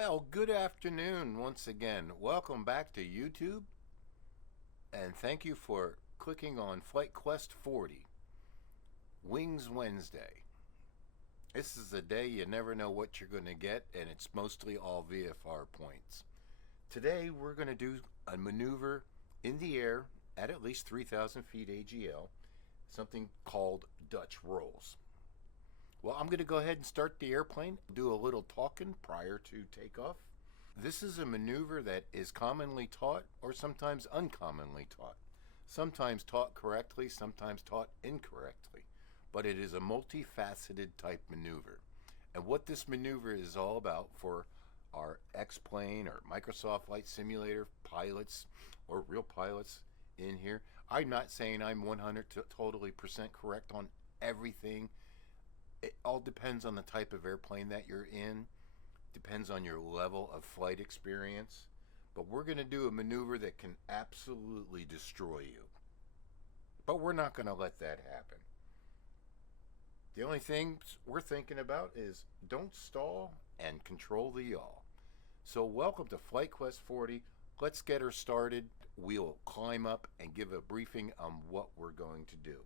Well, good afternoon once again. Welcome back to YouTube, and thank you for clicking on Flight Quest 40, Wings Wednesday. This is a day you never know what you're going to get, and it's mostly all VFR points. Today we're going to do a maneuver in the air at least 3,000 feet AGL, something called Dutch rolls. Well, I'm going to go ahead and start the airplane, do a little talking prior to takeoff. This is a maneuver that is commonly taught or sometimes uncommonly taught. Sometimes taught correctly, sometimes taught incorrectly. But it is a multifaceted type maneuver. And what this maneuver is all about for our X-Plane or Microsoft Flight Simulator pilots or real pilots in here, I'm not saying I'm 100 totally percent correct on everything. It all depends on the type of airplane that you're in, depends on your level of flight experience. But we're going to do a maneuver that can absolutely destroy you. But we're not going to let that happen. The only thing we're thinking about is don't stall and control the yaw. So welcome to Flight Quest 40. Let's get her started. We'll climb up and give a briefing on what we're going to do.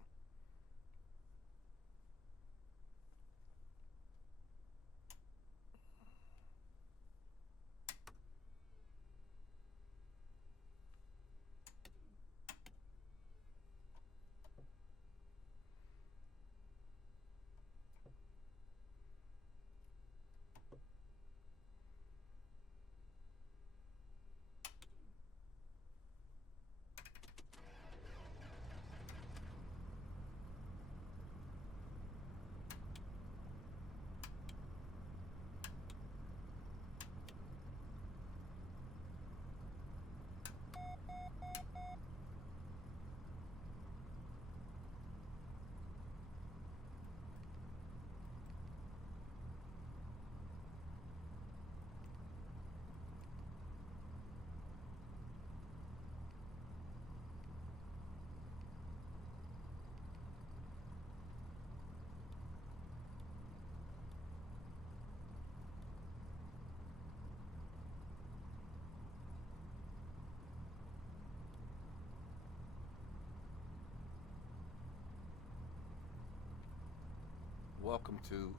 Welcome to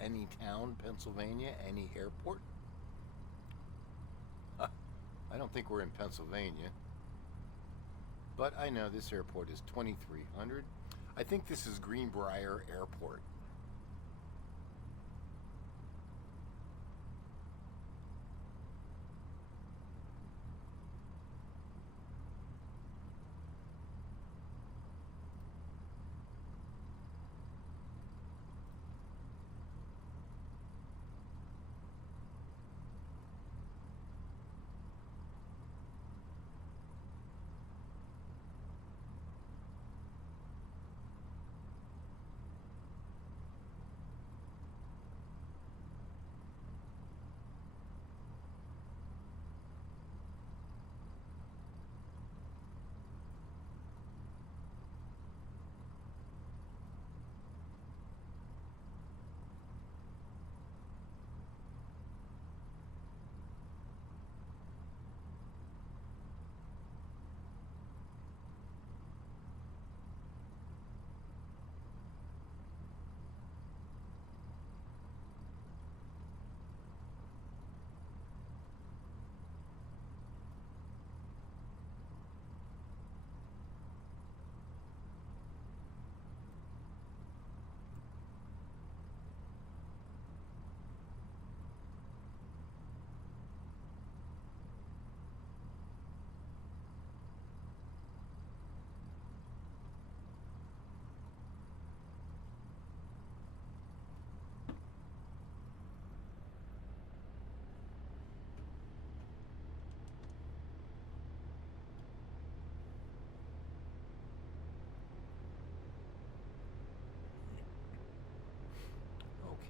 any town, Pennsylvania, any airport. I don't think we're in Pennsylvania, but I know this airport is 2300. I think this is Greenbrier Airport.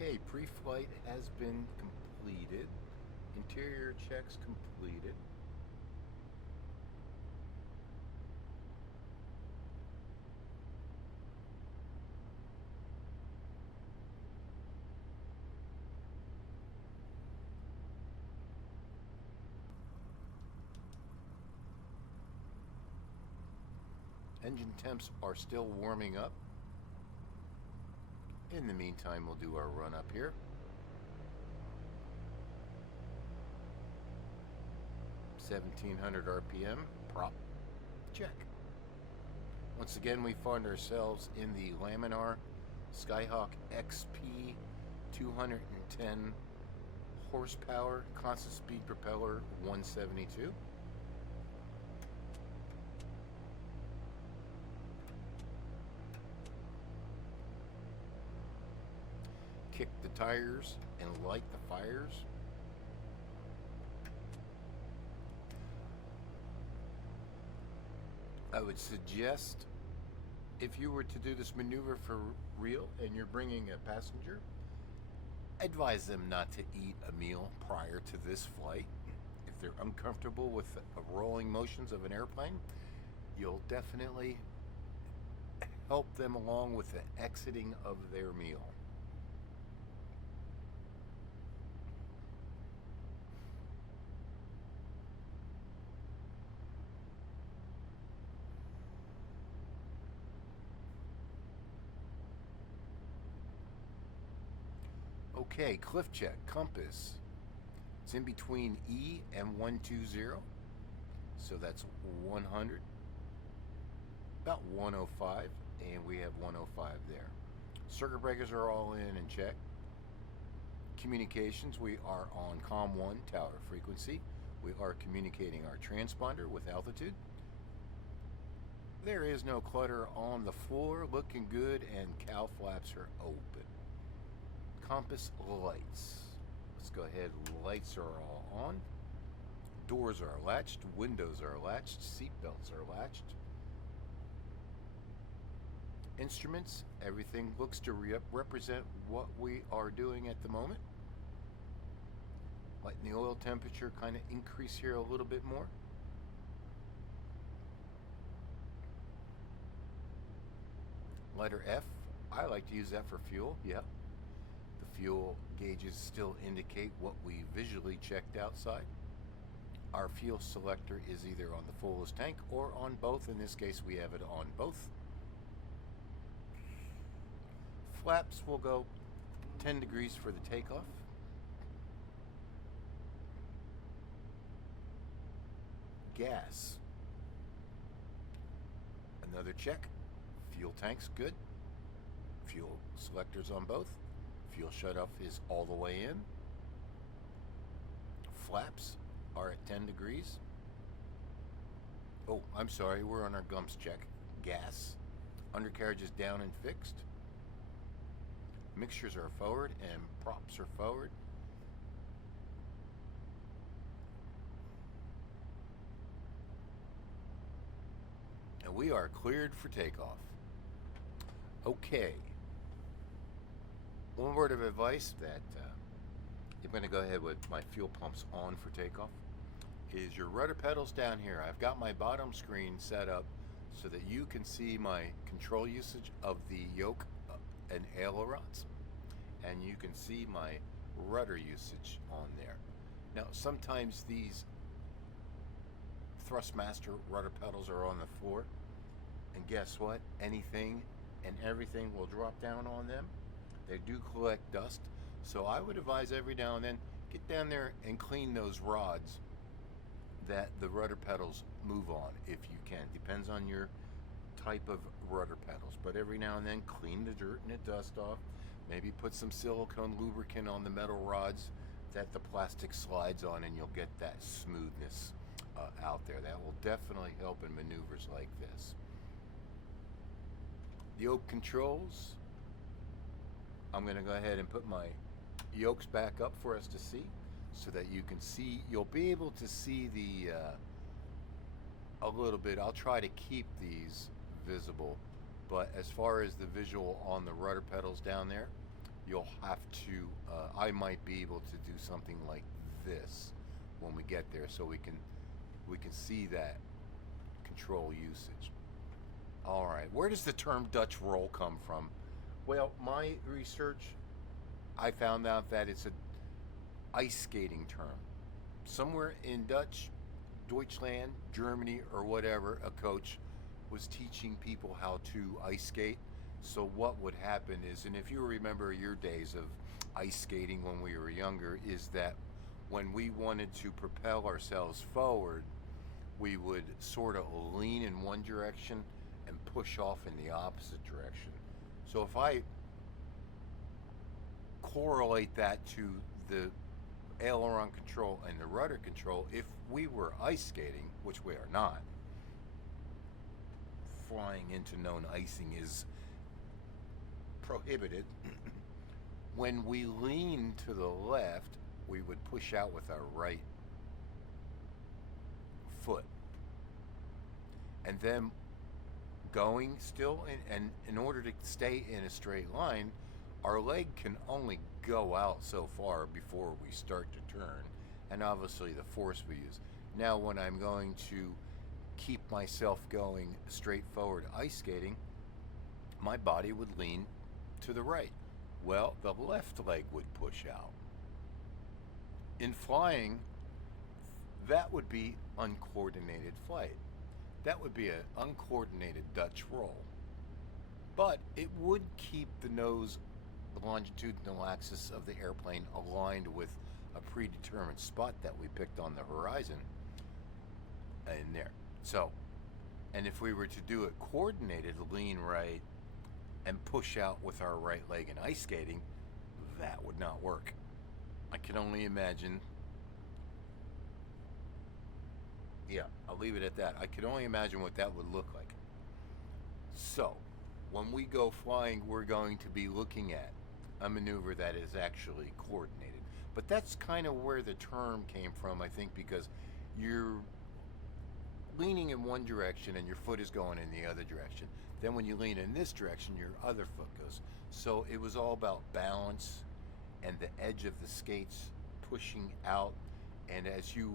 Okay, pre-flight has been completed. Interior checks completed. Engine temps are still warming up. In the meantime, we'll do our run up here. 1700 RPM, prop, check. Once again, we find ourselves in the Laminar Skyhawk XPII 210 horsepower, constant speed propeller, 172. Kick the tires and light the fires. I would suggest, if you were to do this maneuver for real and you're bringing a passenger, advise them not to eat a meal prior to this flight. If they're uncomfortable with the rolling motions of an airplane, you'll definitely help them along with the exiting of their meal. Okay, cliff check, compass. It's in between E and 120. So that's 100. About 105, and we have 105 there. Circuit breakers are all in and check. Communications, we are on COM 1 tower frequency. We are communicating our transponder with altitude. There is no clutter on the floor, looking good, and cow flaps are open. Compass lights. Let's go ahead. Lights are all on. Doors are latched. Windows are latched. Seat belts are latched. Instruments. Everything looks to represent what we are doing at the moment. Letting the oil temperature kind of increase here a little bit more. Letter F. I like to use that for fuel. Yeah. Fuel gauges still indicate what we visually checked outside. Our fuel selector is either on the fullest tank or on both. In this case, we have it on both. Flaps will go 10 degrees for the takeoff. Gas. Another check. Fuel tank's good. Fuel selectors on both. Fuel shutoff is all the way in. Flaps are at 10 degrees. Oh, I'm sorry, we're on our gumps check. Gas. Undercarriage is down and fixed. Mixtures are forward and props are forward. And we are cleared for takeoff. Okay. One word of advice that I'm going to go ahead with my fuel pumps on for takeoff is your rudder pedals down here. I've got my bottom screen set up so that you can see my control usage of the yoke and ailerons, and you can see my rudder usage on there. Now sometimes these Thrustmaster rudder pedals are on the floor, and guess what? Anything and everything will drop down on them. They do collect dust, so I would advise every now and then get down there and clean those rods that the rudder pedals move on if you can. Depends on your type of rudder pedals, but every now and then clean the dirt and the dust off. Maybe put some silicone lubricant on the metal rods that the plastic slides on, and you'll get that smoothness out there. That will definitely help in maneuvers like this. Yoke controls. I'm going to go ahead and put my yokes back up for us to see so that you can see. You'll be able to see the a little bit. I'll try to keep these visible, but as far as the visual on the rudder pedals down there, you'll have to I might be able to do something like this when we get there, so we can see that control usage. All right, where does the term Dutch roll come from? Well, my research, I found out that it's an ice skating term. Somewhere in Deutschland, Germany, or whatever, a coach was teaching people how to ice skate. So what would happen is, and if you remember your days of ice skating when we were younger, is that when we wanted to propel ourselves forward, we would sort of lean in one direction and push off in the opposite direction. So if I correlate that to the aileron control and the rudder control, if we were ice skating, which we are not, flying into known icing is prohibited. When we lean to the left, we would push out with our right foot. And then going still, and in order to stay in a straight line, our leg can only go out so far before we start to turn, and obviously the force we use. Now when I'm going to keep myself going straight forward ice skating, my body would lean to the right. Well, the left leg would push out. In flying, that would be uncoordinated flight. That would be an uncoordinated Dutch roll. But it would keep the nose, the longitudinal axis of the airplane, aligned with a predetermined spot that we picked on the horizon in there. So, and if we were to do it coordinated, lean right and push out with our right leg in ice skating, that would not work. I can only imagine. Yeah, I'll leave it at that. I can only imagine what that would look like. So, when we go flying, we're going to be looking at a maneuver that is actually coordinated. But that's kind of where the term came from, I think, because you're leaning in one direction and your foot is going in the other direction. Then when you lean in this direction, your other foot goes. So it was all about balance and the edge of the skates pushing out, and as you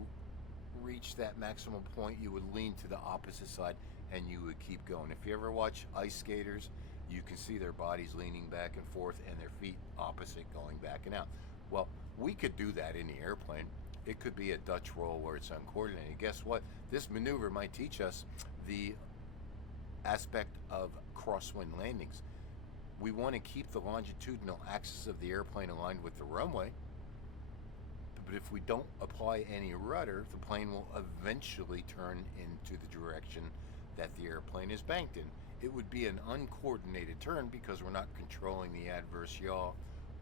reach that maximum point, you would lean to the opposite side and you would keep going. If you ever watch ice skaters, you can see their bodies leaning back and forth and their feet opposite going back and out. Well, we could do that in the airplane. It could be a Dutch roll where it's uncoordinated. Guess what? This maneuver might teach us the aspect of crosswind landings. We want to keep the longitudinal axis of the airplane aligned with the runway, but if we don't apply any rudder, the plane will eventually turn into the direction that the airplane is banked in. It would be an uncoordinated turn because we're not controlling the adverse yaw,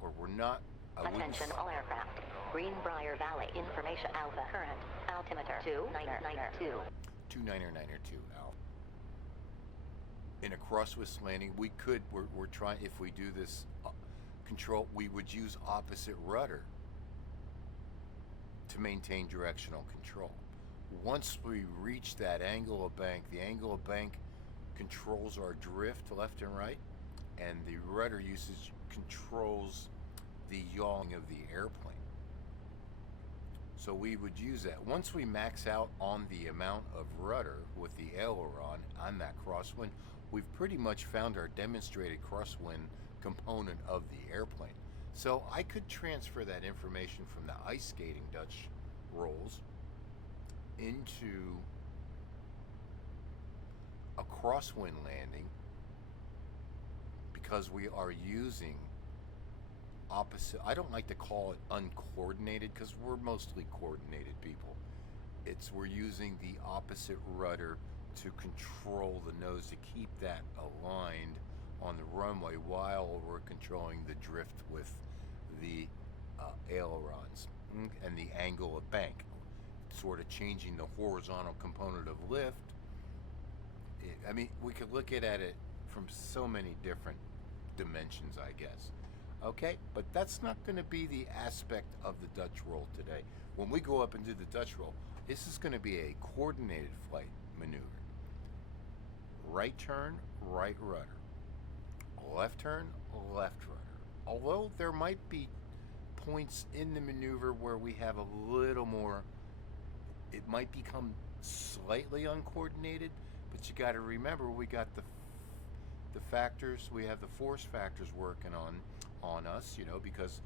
or we're not. Attention all aircraft. Greenbrier Valley Information Alpha current altimeter 2992. 2992 Al. In a crosswind landing, we're trying, if we do this control, we would use opposite rudder to maintain directional control. Once we reach that angle of bank, the angle of bank controls our drift left and right, and the rudder usage controls the yawing of the airplane. So we would use that. Once we max out on the amount of rudder with the aileron on that crosswind, we've pretty much found our demonstrated crosswind component of the airplane. So I could transfer that information from the ice skating Dutch rolls into a crosswind landing, because we are using opposite. I don't like to call it uncoordinated because we're mostly coordinated people. We're using the opposite rudder to control the nose, to keep that aligned on the runway while we're controlling the drift with the ailerons and the angle of bank, sort of changing the horizontal component of lift. I mean, we could look at it from so many different dimensions, I guess. Okay, but that's not going to be the aspect of the Dutch roll today. When we go up and do the Dutch roll, this is going to be a coordinated flight maneuver. Right turn, right rudder. Left turn, left rudder. Although there might be points in the maneuver where we have a little more, it might become slightly uncoordinated, but you got to remember we got the factors, we have the force factors working on us, you know, because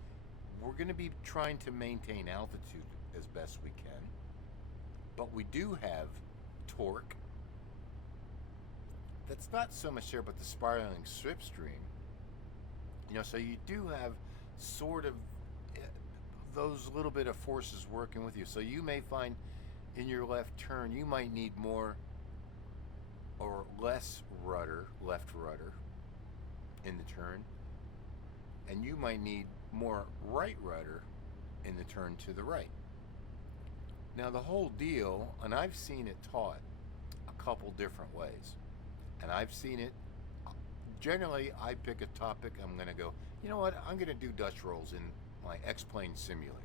we're going to be trying to maintain altitude as best we can, but we do have torque that's not so much there, but the spiraling slipstream. So you do have sort of those little bit of forces working with you. So you may find in your left turn, you might need more or less rudder, left rudder in the turn, and you might need more right rudder in the turn to the right. Now the whole deal, and I've seen it taught a couple different ways, and I've seen it, generally I pick a topic, I'm going to go, you know what, I'm going to do Dutch rolls in my X-plane simulator.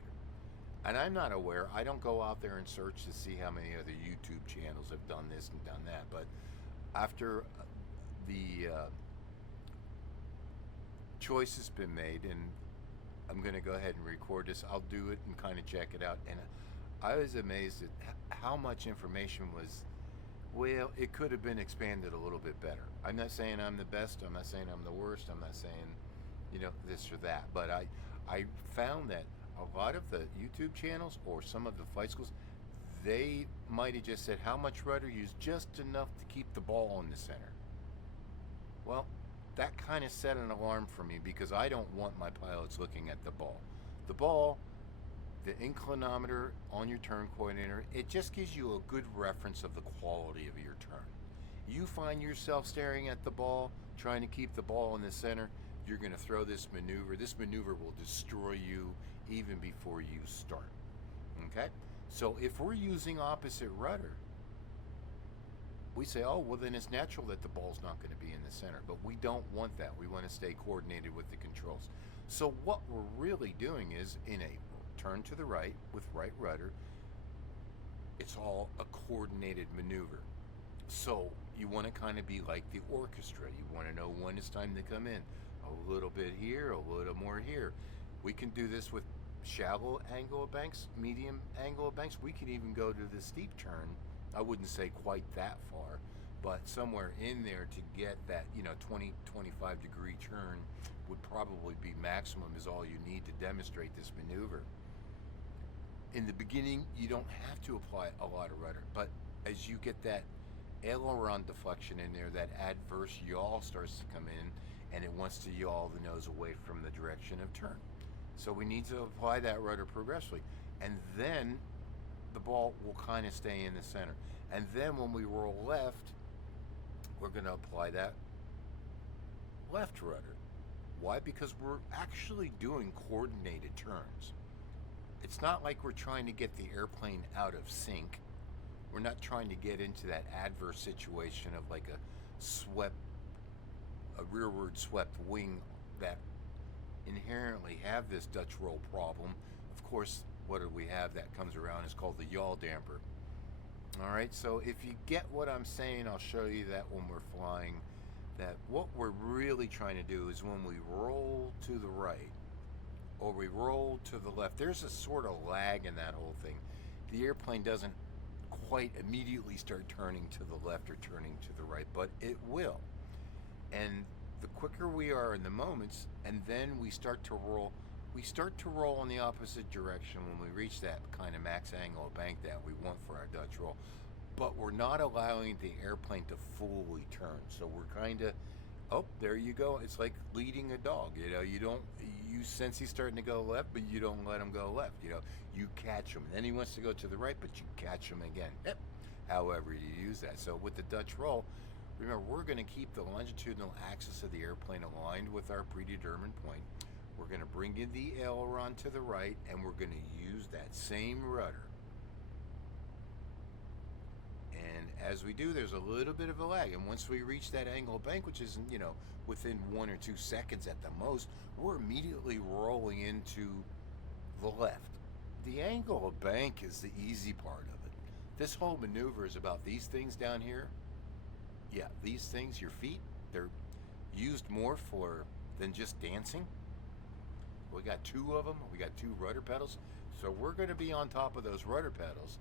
And I'm not aware, I don't go out there and search to see how many other YouTube channels have done this and done that, but after the choice has been made, and I'm going to go ahead and record this, I'll do it and kind of check it out. And I was amazed at how much information was, well, it could have been expanded a little bit better. I'm not saying I'm the best, I'm not saying I'm the worst, I'm not saying, this or that, but I found that a lot of the YouTube channels or some of the flight schools, they might have just said how much rudder, use just enough to keep the ball in the center. Well, that kind of set an alarm for me, because I don't want my pilots looking at the ball. The ball, the inclinometer on your turn coordinator, it just gives you a good reference of the quality of your turn. You find yourself staring at the ball, trying to keep the ball in the center, you're going to throw this maneuver. This maneuver will destroy you even before you start. Okay? So if we're using opposite rudder, we say, oh, well, then it's natural that the ball's not going to be in the center. But we don't want that. We want to stay coordinated with the controls. So what we're really doing is, in a turn to the right with right rudder, it's all a coordinated maneuver. So you want to kind of be like the orchestra. You want to know when it's time to come in. A little bit here, a little more here. We can do this with shallow angle of banks, medium angle of banks. We can even go to the steep turn. I wouldn't say quite that far, but somewhere in there to get that 20, 25 degree turn would probably be maximum, is all you need to demonstrate this maneuver. In the beginning, you don't have to apply a lot of rudder, but as you get that aileron deflection in there, that adverse yaw starts to come in, and it wants to yaw the nose away from the direction of turn. So we need to apply that rudder progressively, and then the ball will kind of stay in the center. And then when we roll left, we're going to apply that left rudder. Why? Because we're actually doing coordinated turns. It's not like we're trying to get the airplane out of sync. We're not trying to get into that adverse situation of like a rearward swept wing that inherently have this Dutch roll problem. Of course, what do we have that comes around is called the yaw damper. All right, so if you get what I'm saying, I'll show you that when we're flying, that what we're really trying to do is when we roll to the right or we roll to the left, there's a sort of lag in that whole thing. The airplane doesn't quite immediately start turning to the left or turning to the right, but it will. And the quicker we are in the moments, and then we start to roll in the opposite direction when we reach that kind of max angle of bank that we want for our Dutch roll. But we're not allowing the airplane to fully turn. So we're kind of, oh, there you go. It's like leading a dog. You sense he's starting to go left, but you don't let him go left. You catch him. And then he wants to go to the right, but you catch him again. Yep. However you use that. So with the Dutch roll, remember, we're going to keep the longitudinal axis of the airplane aligned with our predetermined point. We're going to bring in the aileron to the right, and we're going to use that same rudder. And as we do, there's a little bit of a lag. And once we reach that angle of bank, which is, within 1 or 2 seconds at the most, we're immediately rolling into the left. The angle of bank is the easy part of it. This whole maneuver is about these things down here. Yeah, these things, your feet, they're used more than just dancing. We got 2 of them. We got 2 rudder pedals. So we're going to be on top of those rudder pedals,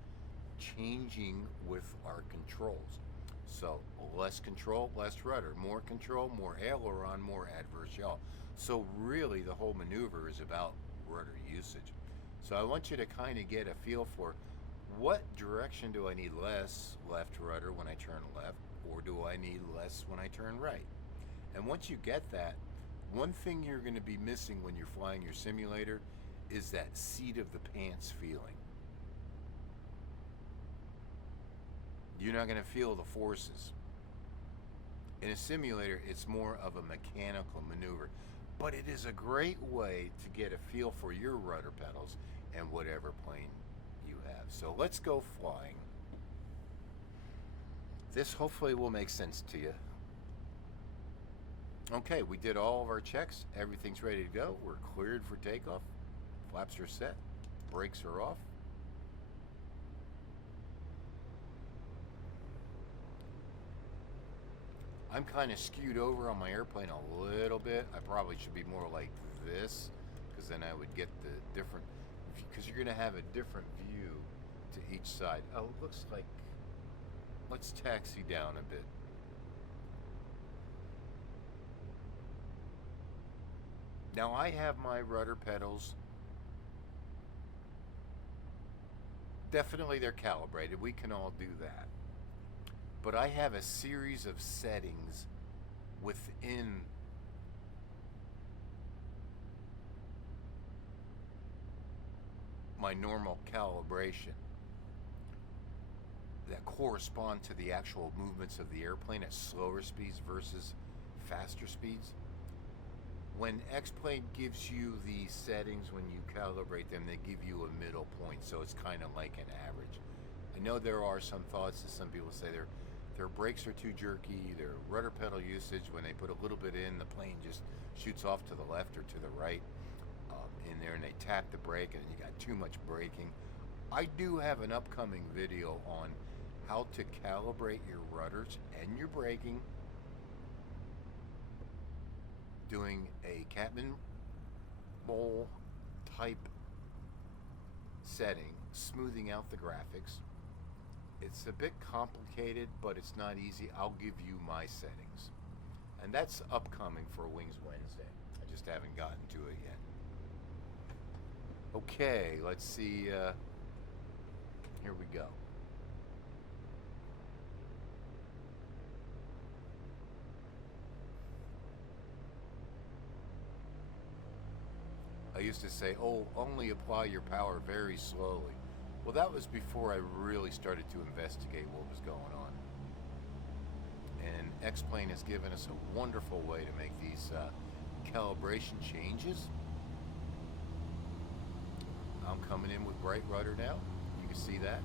changing with our controls. So less control, less rudder. More control, more aileron, more adverse yaw. So really the whole maneuver is about rudder usage. So I want you to kind of get a feel for what direction do I need less left rudder when I turn left? or do I need less when I turn right? And once you get that, one thing you're going to be missing when you're flying your simulator is that seat of the pants feeling. You're not going to feel the forces. In a simulator, it's more of a mechanical maneuver, but it is a great way to get a feel for your rudder pedals and whatever plane you have. So let's go flying. This hopefully will make sense to you. Okay, we did all of our checks. Everything's ready to go. We're cleared for takeoff. Flaps are set. Brakes are off. I'm kind of skewed over on my airplane a little bit. I probably should be more like this, because then I would get the different, because you're going to have a different view to each side. Oh, it looks like, let's taxi down a bit. Now I have my rudder pedals, definitely they're calibrated, we can all do that. But I have a series of settings within my normal calibration that correspond to the actual movements of the airplane at slower speeds versus faster speeds. When X-Plane gives you the settings, when you calibrate them, they give you a middle point, so it's kind of like an average. I know there are some thoughts that some people say their brakes are too jerky, their rudder pedal usage, when they put a little bit in, the plane just shoots off to the left or to the right in there, and they tap the brake and you got too much braking. I do have an upcoming video on how to calibrate your rudders and your braking, doing a Catman bowl type setting, smoothing out the graphics. It's a bit complicated, but it's not easy. I'll give you my settings. And that's upcoming for Wings Wednesday. I just haven't gotten to it yet. Okay, let's see. Here we go. I used to say, oh, only apply your power very slowly. Well, that was before I really started to investigate what was going on. And X-Plane has given us a wonderful way to make these calibration changes. I'm coming in with bright rudder now. You can see that.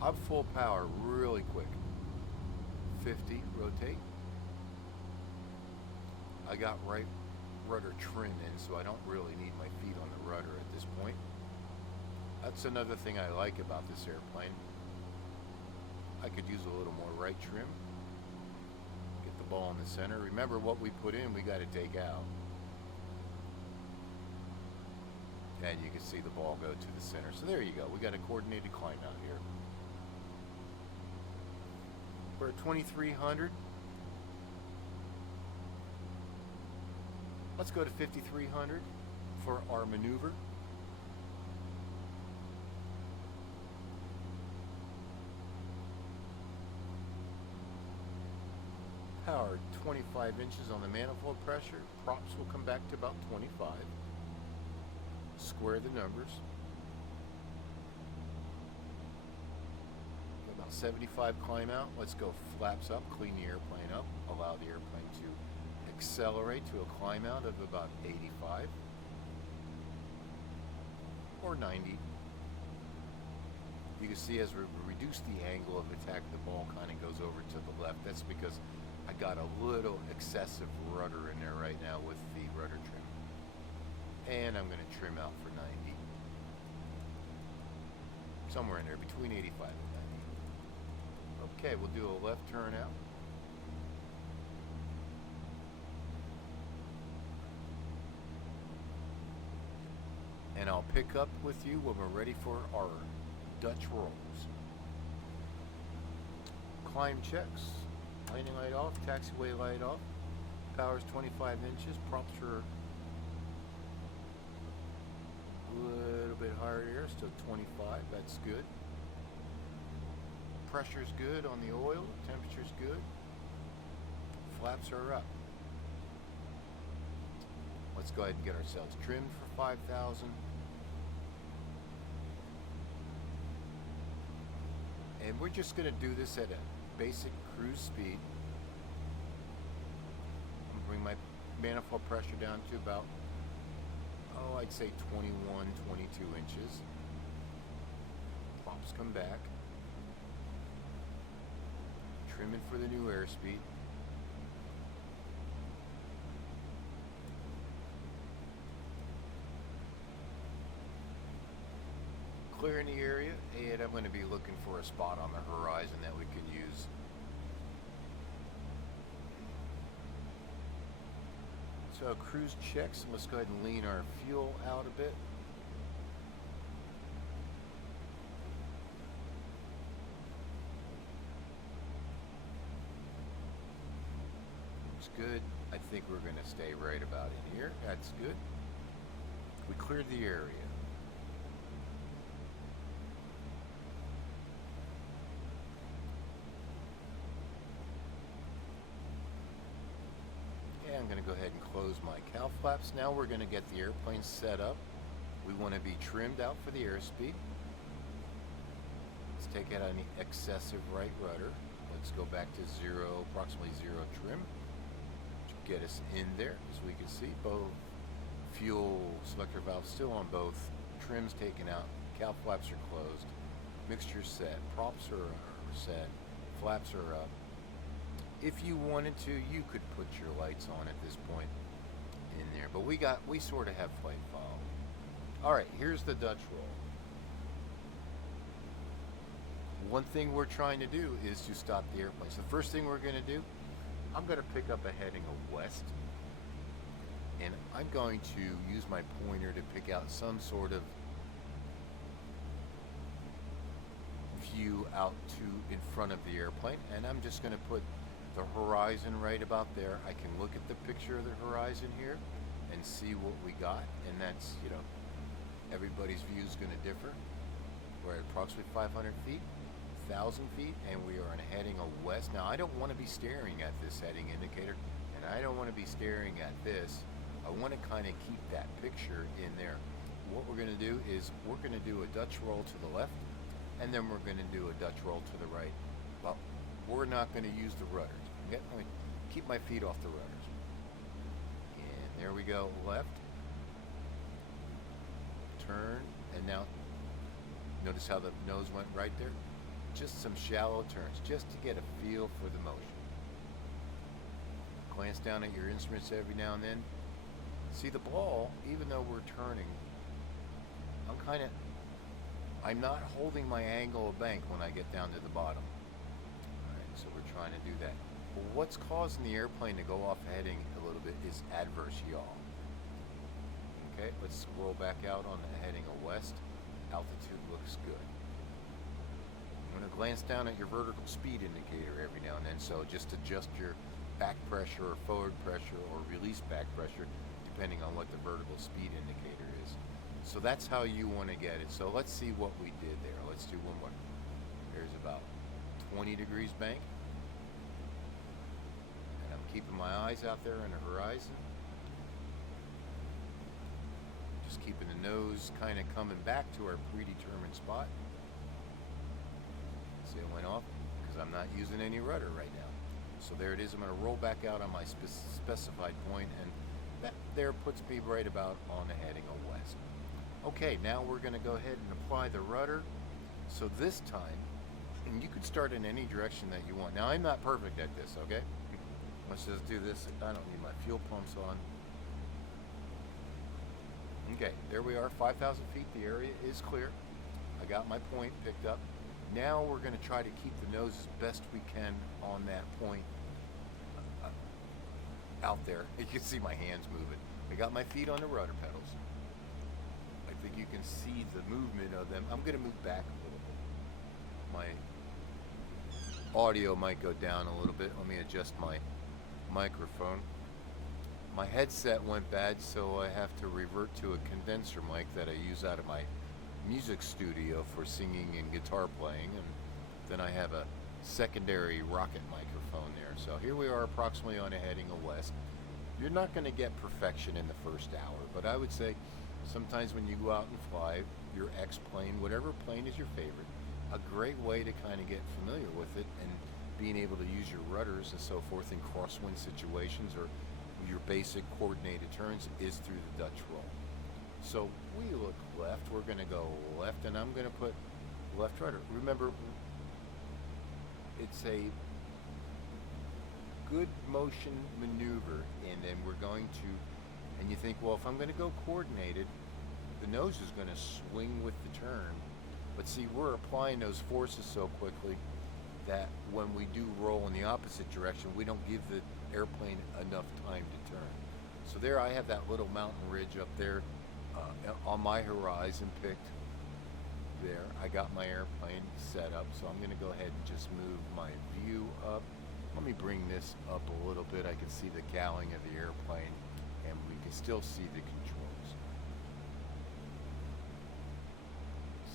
I'm full power really quick. 50, rotate. I got right rudder trim in, so I don't really need my feet on the rudder at this point. That's another thing I like about this airplane. I could use a little more right trim. Get the ball in the center. Remember, what we put in, we got to take out. And you can see the ball go to the center. So there you go. We got a coordinated climb out here. We're at 2300. Let's go to 5300 for our maneuver. Power 25 inches on the manifold pressure. Props will come back to about 25. Square the numbers. About 75 climb out. Let's go flaps up, clean the airplane up, allow the airplane to accelerate to a climb out of about 85 or 90. You can see as we reduce the angle of attack, the ball kind of goes over to the left. That's because I got a little excessive rudder in there right now with the rudder trim. And I'm going to trim out for 90. Somewhere in there, between 85 and 90. Okay, we'll do a left turn out. And I'll pick up with you when we're ready for our Dutch rolls. Climb checks. Landing light off, taxiway light off. Power's 25 inches. Props are a little bit higher here, still 25, that's good. pressure's good on the oil, temperature's good. Flaps are up. Let's go ahead and get ourselves trimmed for 5,000. And we're just going to do this at a basic cruise speed. I'm going to bring my manifold pressure down to about, I'd say 21, 22 inches. Props come back. Trimming for the new airspeed. Clearing the area, and I'm going to be looking for a spot on the horizon that we can use. So cruise checks, let's go ahead and lean our fuel out a bit. Looks good. I think we're going to stay right about in here. That's good. We cleared the area. I'm going to go ahead and close my cowl flaps. Now we're going to get the airplane set up. We want to be trimmed out for the airspeed. Let's take out any excessive right rudder. Let's go back to zero, approximately zero trim to get us in there. As we can see, both fuel selector valves still on both. Trims taken out. Cowl flaps are closed. Mixture set. Props are set. Flaps are up. If you wanted to, you could put your lights on at this point in there. But we sort of have flight follow. All right, here's the Dutch roll. One thing we're trying to do is to stop the airplane. So the first thing we're going to do, I'm going to pick up a heading of west. And I'm going to use my pointer to pick out some sort of view out to in front of the airplane. And I'm just going to put the horizon right about there. I can look at the picture of the horizon here and see what we got, and that's, everybody's view is going to differ. We're at approximately 500 feet, 1,000 feet, and we are heading west. Now I don't want to be staring at this heading indicator, and I don't want to be staring at this. I want to kind of keep that picture in there. What we're going to do is we're going to do a Dutch roll to the left, and then we're going to do a Dutch roll to the right. Well, we're not going to use the rudders. Okay? Let me keep my feet off the rudders. And there we go, left. Turn, and now notice how the nose went right there? Just some shallow turns, just to get a feel for the motion. Glance down at your instruments every now and then. See the ball, even though we're turning, I'm not holding my angle of bank when I get down to the bottom. So we're trying to do that. But what's causing the airplane to go off heading a little bit is adverse yaw. Okay, let's roll back out on the heading of west. Altitude looks good. I'm going to glance down at your vertical speed indicator every now and then, so just adjust your back pressure or forward pressure or release back pressure depending on what the vertical speed indicator is. So that's how you want to get it. So let's see what we did there. Let's do one more. There's about 20 degrees bank, and I'm keeping my eyes out there on the horizon, just keeping the nose kind of coming back to our predetermined spot. See, it went off because I'm not using any rudder right now. So there it is. I'm going to roll back out on my specified point, and that there puts me right about on the heading of west. Okay, now we're going to go ahead and apply the rudder. So this time, and you could start in any direction that you want. Now, I'm not perfect at this, okay? Let's just do this. I don't need my fuel pumps on. Okay, there we are, 5,000 feet. The area is clear. I got my point picked up. Now we're going to try to keep the nose as best we can on that point out there. You can see my hands moving. I got my feet on the rudder pedals. I think you can see the movement of them. I'm going to move back a little bit. My audio might go down a little bit. Let me adjust my microphone. My headset went bad, so I have to revert to a condenser mic that I use out of my music studio for singing and guitar playing, and then I have a secondary rocket microphone there. So here we are approximately on a heading west. You're not going to get perfection in the first hour, but I would say sometimes when you go out and fly your X-plane, whatever plane is your favorite, a great way to kind of get familiar with it and being able to use your rudders and so forth in crosswind situations or your basic coordinated turns is through the Dutch roll. So we look left, we're going to go left, and I'm going to put left rudder. Remember, it's a good motion maneuver, and then we're going to, and you think, well, if I'm going to go coordinated, the nose is going to swing with the turn. But see, we're applying those forces so quickly that when we do roll in the opposite direction, we don't give the airplane enough time to turn. So there I have that little mountain ridge up there on my horizon picked there. I got my airplane set up, so I'm going to go ahead and just move my view up. Let me bring this up a little bit. I can see the cowling of the airplane, and we can still see the controls.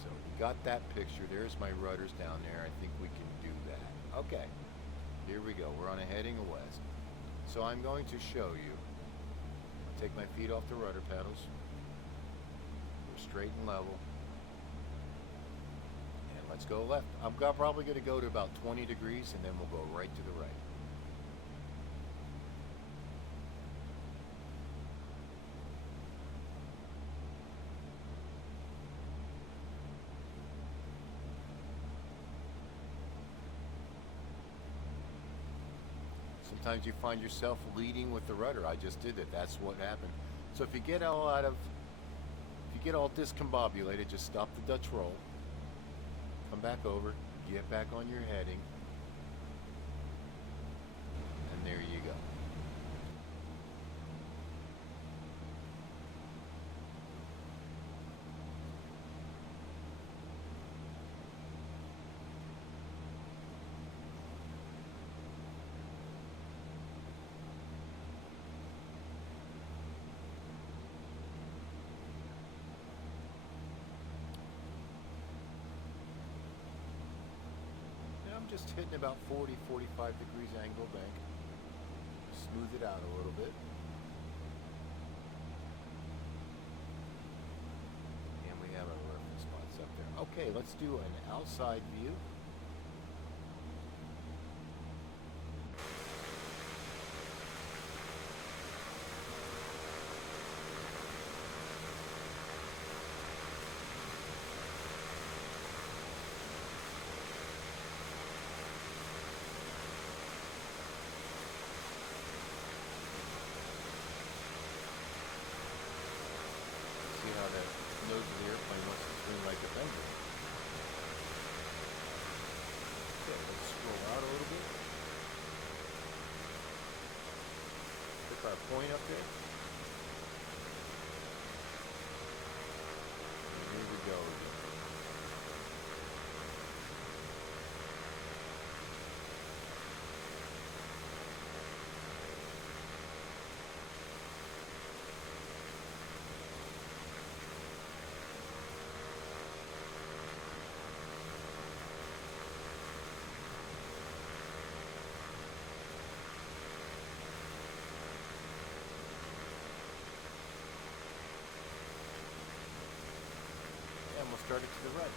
So we got that picture. There's my rudders down there. I think we can do that. Okay, here we go. We're on a heading west. So I'm going to show you. Take my feet off the rudder pedals. We're straight and level. And let's go left. I'm probably going to go to about 20 degrees, and then we'll go right to the right. Sometimes you find yourself leading with the rudder. I just did it. That's what happened. So if you get all discombobulated, just stop the Dutch roll. Come back over. Get back on your heading. And there you go. I'm just hitting about 40, 45 degrees angle bank. Smooth it out a little bit. And we have our reference spots up there. Okay, let's do an outside view. How the nose of the airplane wants to swing like a pendulum. Okay, let's scroll out a little bit. Pick our point up there. And here we go again. And we'll start it to the right.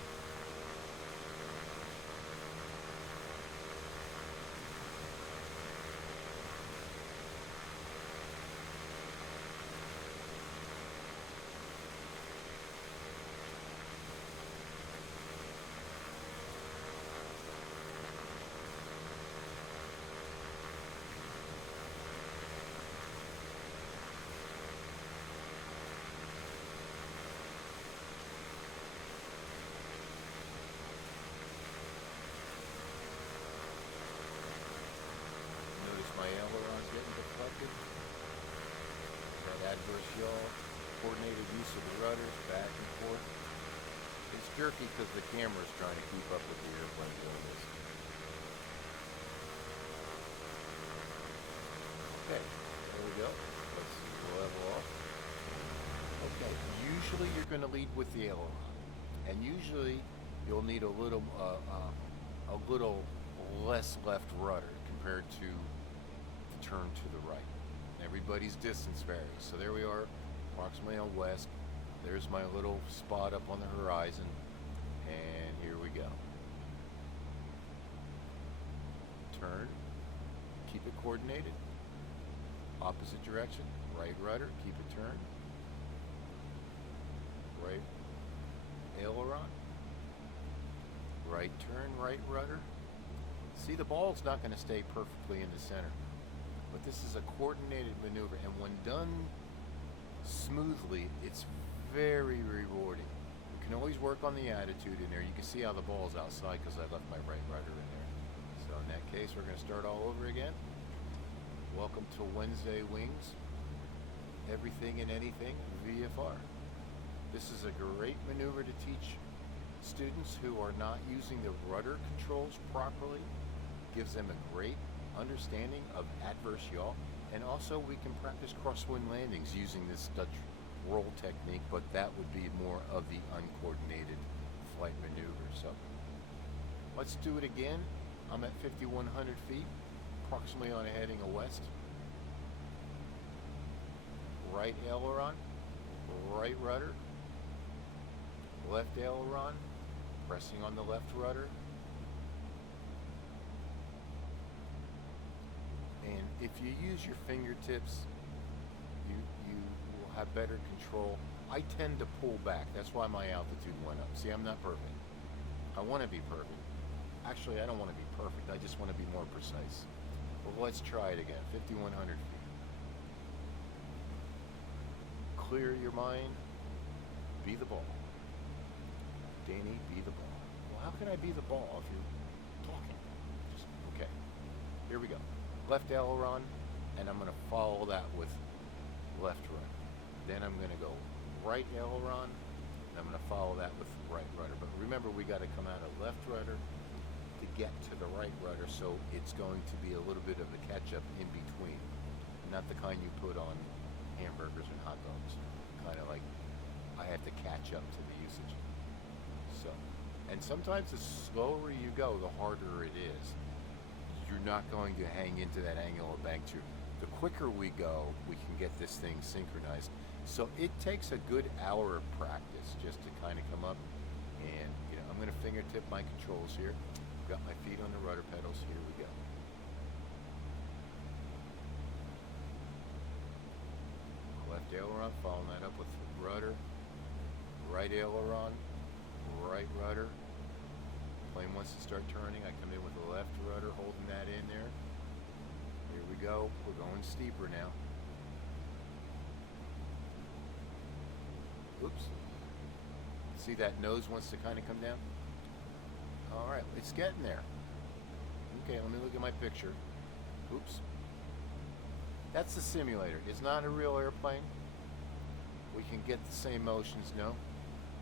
Adverse yaw, coordinated use of the rudders, back and forth. It's jerky because the camera's trying to keep up with the airplane doing this. Okay, there we go. Let's level off. Okay, usually you're going to lead with the aileron, and usually you'll need a little a little less left rudder compared to the turn to the right. Everybody's distance varies. So there we are, approximately on west. There's my little spot up on the horizon, and here we go. Turn, keep it coordinated. Opposite direction, right rudder, keep it turned. Right aileron. Right turn, right rudder. See, the ball's not going to stay perfectly in the center, but this is a coordinated maneuver, and when done smoothly, it's very rewarding. You can always work on the attitude in there. You can see how the ball's outside because I left my right rudder in there. So in that case, we're going to start all over again. Welcome to Wednesday Wings. Everything and anything VFR. This is a great maneuver to teach students who are not using the rudder controls properly. Gives them a great understanding of adverse yaw, and also we can practice crosswind landings using this Dutch roll technique, but that would be more of the uncoordinated flight maneuver. So let's do it again. I'm at 5,100 feet, approximately on a heading of west. Right aileron, right rudder, left aileron, pressing on the left rudder. And if you use your fingertips, you will have better control. I tend to pull back. That's why my altitude went up. See, I'm not perfect. I want to be perfect. Actually, I don't want to be perfect. I just want to be more precise. But let's try it again. 5,100 feet. Clear your mind. Be the ball. Danny, be the ball. Well, how can I be the ball if you're talking? Just, okay. Here we go. Left aileron, and I'm going to follow that with left rudder. Then I'm going to go right aileron, and I'm going to follow that with right rudder. But remember, we got to come out of left rudder to get to the right rudder, so it's going to be a little bit of a catch-up in between. Not the kind you put on hamburgers and hot dogs. Kind of like I have to catch up to the usage. So, and sometimes the slower you go, the harder it is. You're not going to hang into that angle of bank too. The quicker we go, we can get this thing synchronized. So it takes a good hour of practice just to kind of come up. And I'm going to fingertip my controls here. Got my feet on the rudder pedals. Here we go. Left aileron, following that up with rudder. Right aileron, right rudder. Plane wants to start turning. I come in with the left rudder, holding that in there. Here we go. We're going steeper now. Oops. See that nose wants to kind of come down? All right, it's getting there. Okay, let me look at my picture. Oops. That's the simulator. It's not a real airplane. We can get the same motions, no?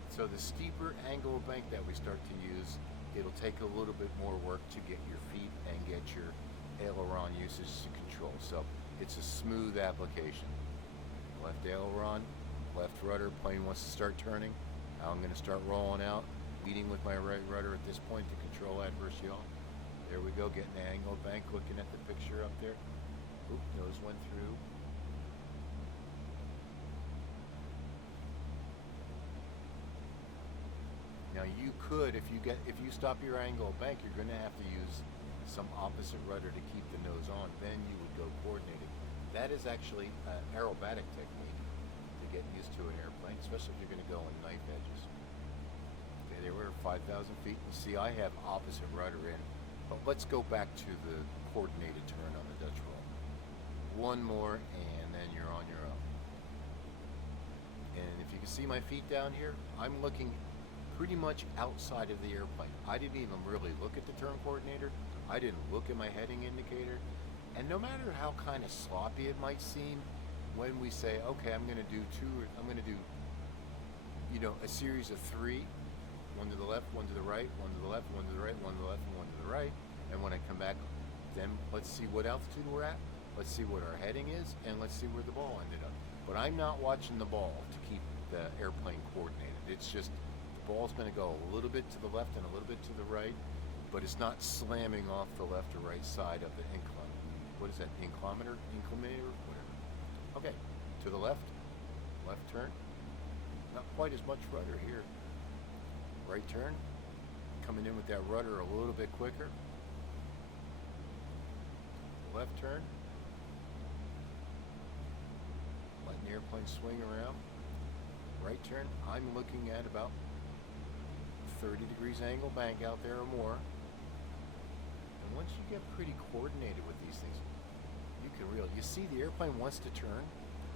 So the steeper angle of bank that we start to use, it'll take a little bit more work to get your feet and get your aileron usage to control. So it's a smooth application. Left aileron, left rudder, plane wants to start turning. Now I'm going to start rolling out, leading with my right rudder at this point to control adverse yaw. There we go, getting the angle of bank, looking at the picture up there. Oop, nose went through. Now you could, if you stop your angle of bank, you're going to have to use some opposite rudder to keep the nose on. Then you would go coordinated. That is actually an aerobatic technique to get used to an airplane, especially if you're going to go on knife edges. Okay, there we're 5,000 feet. You see, I have opposite rudder in, but let's go back to the coordinated turn on the Dutch roll. One more, and then you're on your own. And if you can see my feet down here, I'm looking pretty much outside of the airplane. I didn't even really look at the turn coordinator. I didn't look at my heading indicator. And no matter how kind of sloppy it might seem, when we say, okay, I'm going to do a series of 3, one to the left, one to the right, one to the left, one to the right, one to the left, and one to the right. And when I come back, then let's see what altitude we're at. Let's see what our heading is, and let's see where the ball ended up. But I'm not watching the ball to keep the airplane coordinated. It's just the ball's going to go a little bit to the left and a little bit to the right, but it's not slamming off the left or right side of the incline. What is that? Inclinometer? Inclinator? Whatever. Okay, to the left. Left turn. Not quite as much rudder here. Right turn. Coming in with that rudder a little bit quicker. Left turn. Letting the airplane swing around. Right turn. I'm looking at about 30 degrees angle bank out there or more. And once you get pretty coordinated with these things, you can really, you see the airplane wants to turn,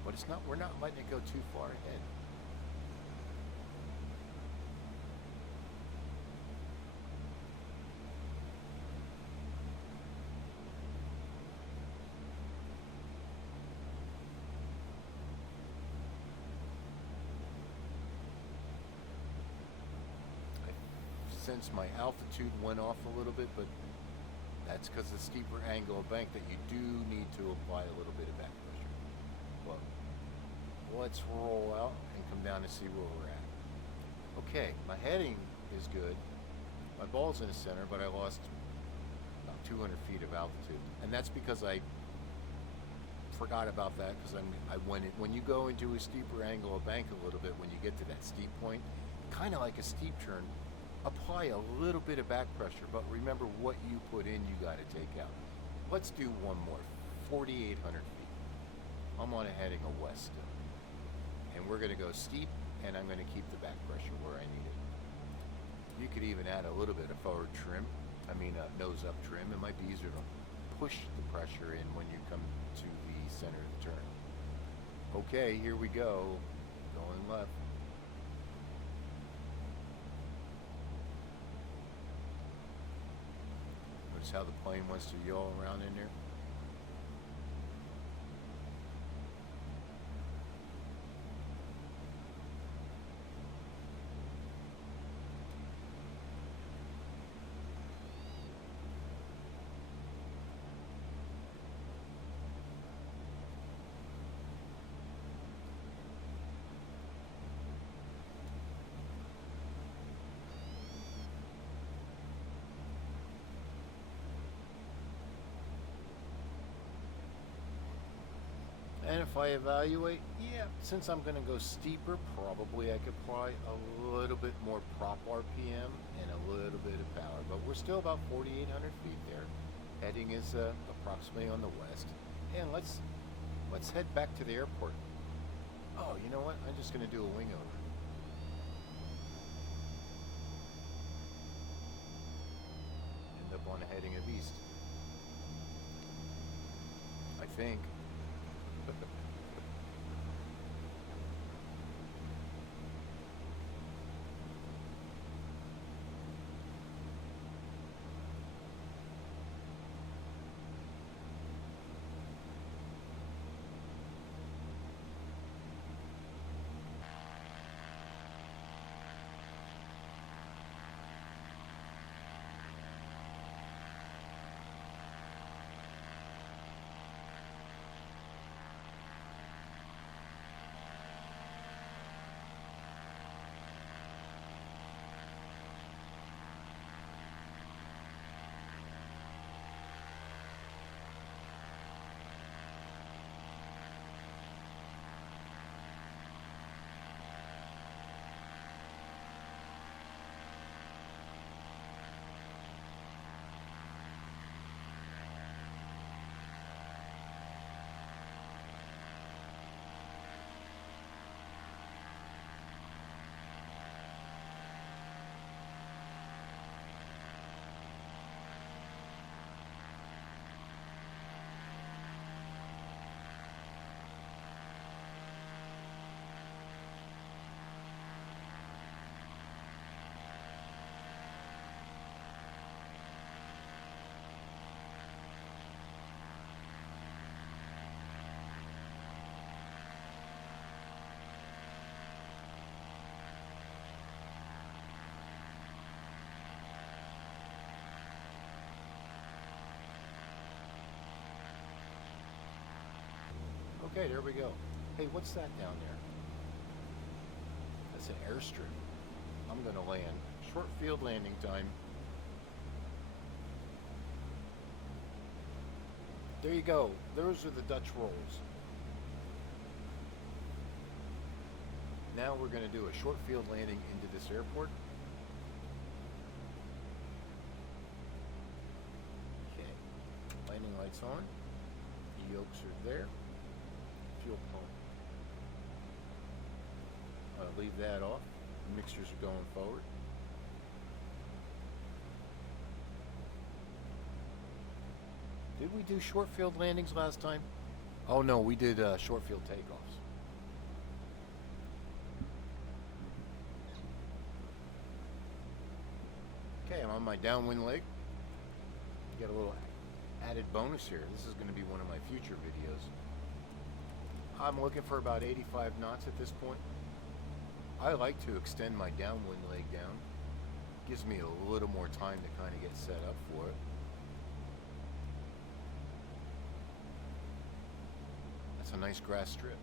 but it's not, we're not letting it go too far ahead. Since my altitude went off a little bit, but that's because of the steeper angle of bank that you do need to apply a little bit of back pressure. Well, let's roll out and come down and see where we're at. Okay, my heading is good. My ball's in the center, but I lost about 200 feet of altitude, and that's because I forgot about that because when you go into a steeper angle of bank a little bit, when you get to that steep point, kind of like a steep turn. Apply a little bit of back pressure, but remember what you put in, you got to take out. Let's do one more, 4,800 feet. I'm on a heading of west still. And we're going to go steep, and I'm going to keep the back pressure where I need it. You could even add a little bit of forward trim, nose up trim. It might be easier to push the pressure in when you come to the center of the turn. Okay, here we go, going left. Notice how the plane wants to yaw around in there. And if I evaluate, yeah, since I'm going to go steeper, probably I could apply a little bit more prop RPM and a little bit of power. But we're still about 4,800 feet there. Heading is approximately on the west. And let's head back to the airport. Oh, you know what? I'm just going to do a wing over. End up on a heading of east. I think. Okay, there we go. Hey, what's that down there? That's an airstrip. I'm going to land. Short field landing time. There you go. Those are the Dutch rolls. Now we're going to do a short field landing into this airport. Okay. Landing lights on. The yokes are there. Fuel pump. Leave that off. The mixtures are going forward. Did we do short field landings last time? Oh no, we did short field takeoffs. Okay, I'm on my downwind leg. Got a little added bonus here. This is going to be one of my future videos. I'm looking for about 85 knots at this point. I like to extend my downwind leg down. Gives me a little more time to kind of get set up for it. That's a nice grass strip.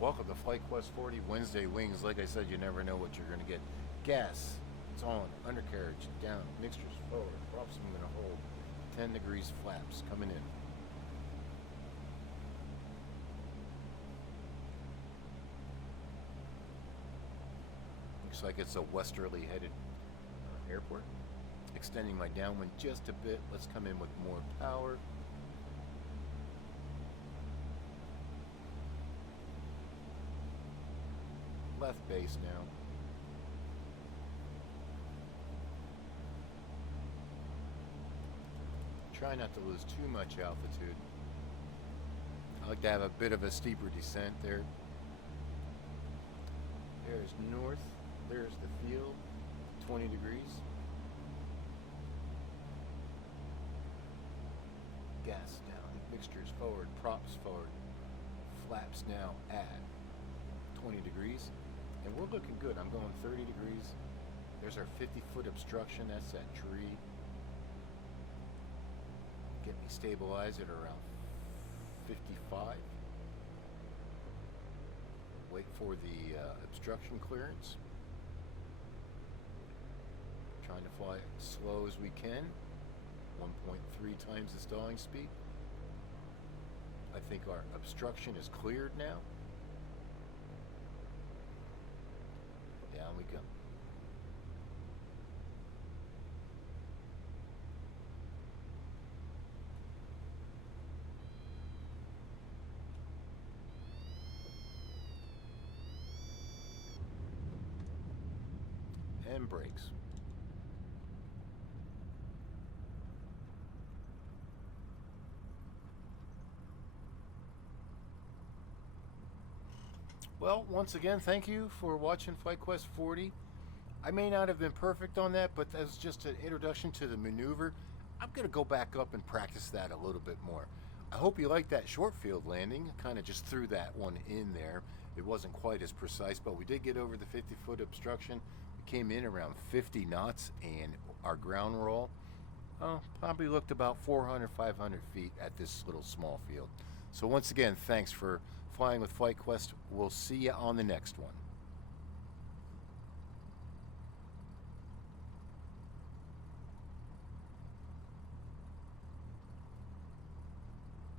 Welcome to Flight Quest 40 Wednesday Wings. Like I said, you never know what you're going to get. Gas, it's on. Undercarriage, down. Mixtures, forward. Props I'm going to hold. 10 degrees flaps coming in. Looks like it's a westerly headed airport. Extending my downwind just a bit. Let's come in with more power. Left base now. Try not to lose too much altitude. I like to have a bit of a steeper descent there. There's north. There's the field. 20 degrees. Gas down. Mixtures forward. Props forward. Flaps now at 20 degrees. And we're looking good. I'm going 30 degrees. There's our 50-foot obstruction. That's that tree. Get me stabilized at around 55. Wait for the obstruction clearance. Trying to fly as slow as we can. 1.3 times the stalling speed. I think our obstruction is cleared now. Down we go. And brakes. Well, once again, thank you for watching Flight Quest 40. I may not have been perfect on that, but that's just an introduction to the maneuver. I'm going to go back up and practice that a little bit more. I hope you liked that short field landing. Kind of just threw that one in there. It wasn't quite as precise, but we did get over the 50-foot obstruction. We came in around 50 knots, and our ground roll probably looked about 400, 500 feet at this little small field. So once again, thanks for flying with Flight Quest. We'll see you on the next one.